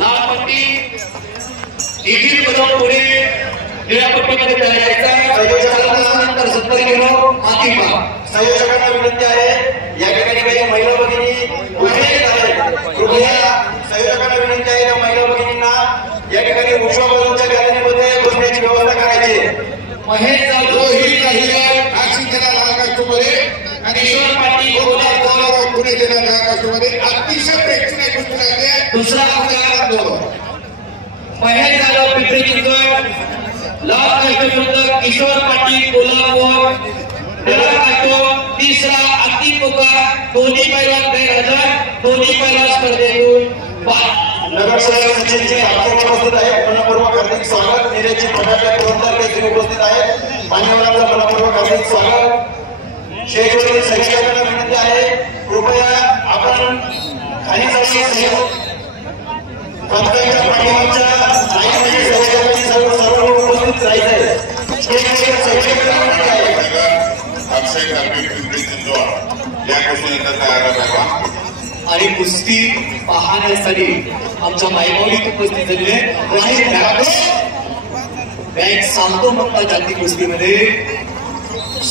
लाल पट्टी इथील कदम पुढे निळ्या पट्टीमध्ये तयारायचा संयोजकांनंतर 70 किलो मातीपा संयोजकांना विनंती आहे या ठिकाणी काही महिला भगिनी कृपया संयोजकांना विनंती आहे या महिला भगिनींना या ठिकाणी उजव्या बाजूच्या गॅलरीमध्ये बसण्याची व्यवस्था करायची महेश जाधव ही काही आशिषला लाल कास्टमध्ये आणि ईश्वर पाटील गोलाराव पुणे जिल्हा लाल कास्टमध्ये अतिशय प्रेक्षणीय कुस्ती लागली दुसरा महेश जाधव पिंपरी चिंचवड लाल कास्टविरुद्ध किशोर पाटील कोल्हापूर निळा कास्ट तिसरा अति पुकार दोन्ही पैलवान गैरहजर दोन्ही पैलवान स्पर्धेतून नगरसेवक सचिनचे अध्यक्ष उपस्थित आहेत मनपूर्वक हार्दिक स्वागत निरेची फटाके पुरंदर केसरी उपस्थित आहेत मान्यवरांचं मनपूर्वक हार्दिक स्वागत शेजवरील सगळ्यांना विनंती आहे कृपया आपण खाली जाऊन पंचायतच्या पाठीमागच्या लाईनमध्ये सर्व उपस्थित राहायचे आणि कुस्ती पाहण्यासाठी आमच्या मायबावलीत उपस्थित झालेले बॅग सांगतो म्हणता जाती कुस्तीमध्ये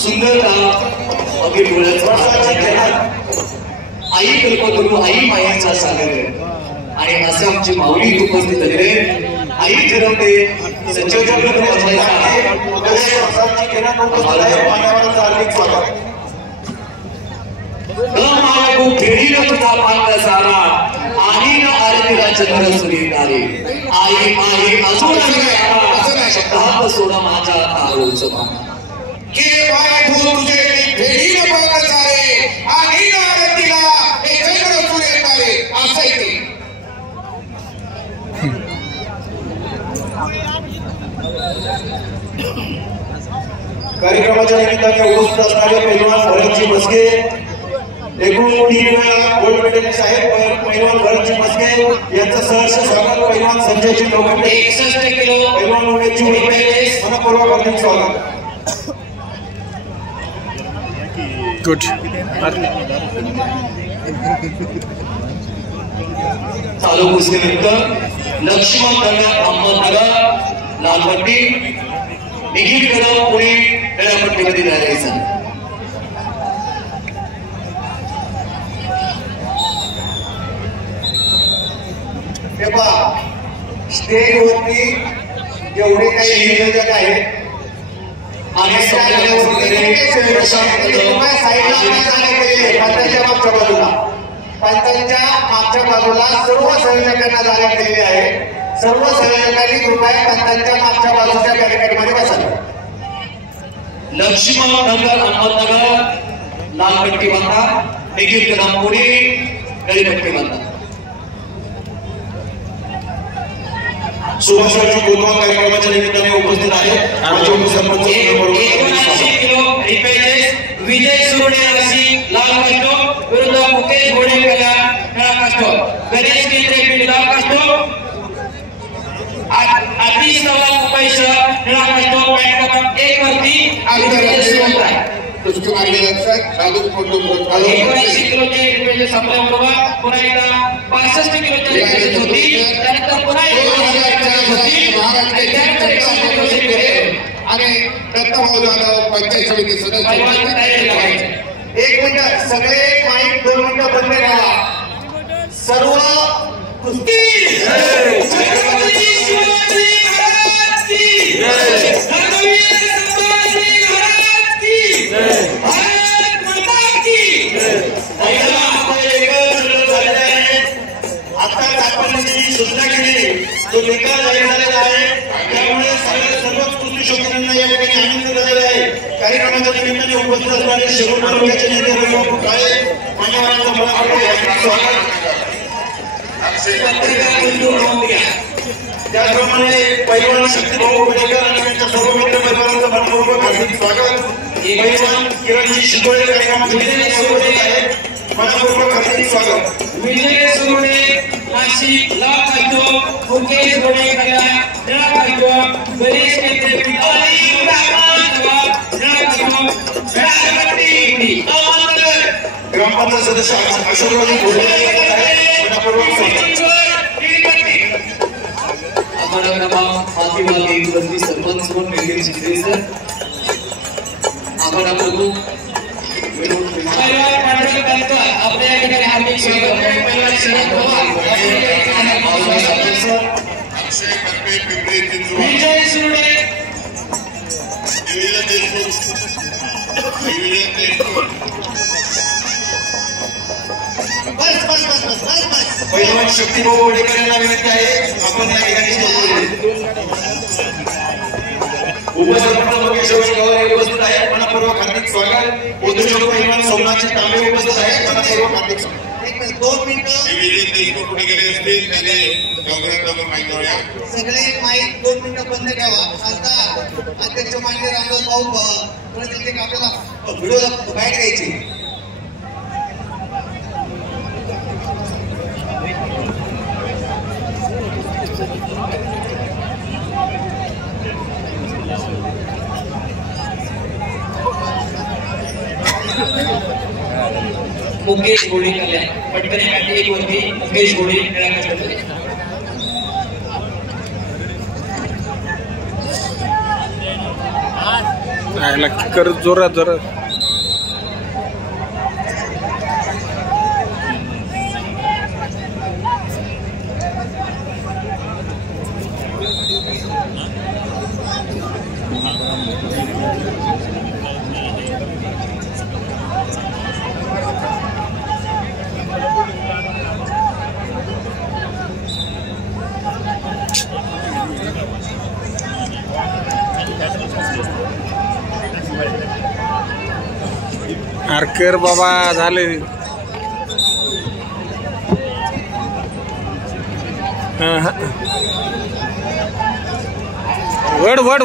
सुंदर अगदी डोळ्याचा आई कल्पतरू आई मायाचा सागर आणि असे आमची माऊली उपस्थित झालेले आई ठरवते फेरीला तुझा पांग सारा आणि ना आरतीला चंद्र सुरेदारी आई आई अजून शब्दात सोडा माझ्या तारोचं के बाय तुझे फेरीला पांग सारे आणि ना आरतीला चंद्र सुरेदारी असं ते कार्यक्रमाच्या निमित्ताने उपस्थित असणारे पैलवान भरतजी मस्के एकूण 3 वेळा गोल्ड मेडलिस्ट आहेत पैलवान भरतजी मस्के यांचं सहर्ष स्वागत पैलवान संजयजी लोखंडे 61 किलो पैलवान उमेशजी मनपूर्वक हार्दिक स्वागत गुड चालू कुस्तीनंतर लक्ष्मण नगर अहमदनगर लालपट्टी निखिल कदम पुणे निळ्या पट्टीमध्ये जायचं स्टेजवरती जेवढे काही नियोजक आहेत आणि पंचांच्या मागच्या बाजूला सर्व संयोजकांना जागा केलेली आहे सर्व संयोजकांनी कृपया पंचांच्या मागच्या बाजूच्या बॅरिकेडमध्ये बसावे लक्ष्मण नगर अहमदनगर लाल पट्टी बांधा निखिल कदम पुणे निळी पट्टी बांधा सुभाषरावजी गोलवाल कार्यक्रमाच्या निमित्ताने उपस्थित आहेत विजय सुरडे राशी लाल कास्ट विरुद्ध मुकेश घोडेकला निळा कास्ट गणेश केंद्रे लाल कास्ट अतिश नवाब मुंबईश निळा कास्ट पॅट क्रमांक 1 वरती अगोदर सुरू आहे कुस्ती मागणी लक्षात साधू फोटो 79 किलोचे रिपेज संपल्याबरोबर पुन्हा एकदा 65 किलोचे रिपेज होती त्यानंतर पुन्हा आणि दत्तभाऊ जाधव पंचायत समिती सदस्य 1 मिनिट सगळे माईक 2 मिनिटं बंद करा सर्व कुस्ती सूचना केली तो निकाल जाहीर झालेला आहे त्यामुळे सर्वच कुस्ती शौकीनांना या ठिकाणी आनंद झालेला आहे कार्यक्रमाच्या निमित्ताने उपस्थित असणारे शिरूर तालुक्याचे नेते रघुनाथ काळे मान्यवरांचं मनपूर्वक स्वागत त्याचप्रमाणे पैलवान शक्तीभाऊ उमेदवार आणि त्यांच्या सर्व मित्र पैलवानांचं मनपूर्वक हार्दिक स्वागत पैलवान किरणजी शितोळे कार्यक्रमामध्ये आहेत मनपूर्वक हार्दिक स्वागत विजय सुरडे नाशिक लाल कास्ट मुकेश घोडेकला निळा कास्ट गणेश केंद्रे ग्रामपंचायत सदस्य अशोकराव घोडे मनपूर्वक स्वागत माती वरती सरपंच म्हणून नितीन शिंदे सर आपण बघू आपल्या या ठिकाणी हार्दिक स्वागत विजय सुरडे पैलवान शक्तीभाऊ वडेकर यांना विनंती आहे आपण या ठिकाणी उपसरपंच लोकेश गावाला उपस्थित आहेत. मनपूर्वक हार्दिक स्वागत. उद्योजक पैलवान सोमनाथ तांबे उपस्थित आहेत. मनपूर्वक हार्दिक स्वागत. 2 मिनिटं कुठे गेले असतील त्याने लवकरात माहिती द्या. सगळे माईक 2 मिनिटं बंद ठेवा. आता अध्यक्ष मान्य रामदास भाऊ प्रत्येक आपल्याला व्हिडिओला बाहेर घ्यायची. मुकेश गोडे कल्याण पटकन एक वरती मुकेश गोडे कर जोरात जोरात आरकर बाबा झाले. वड वड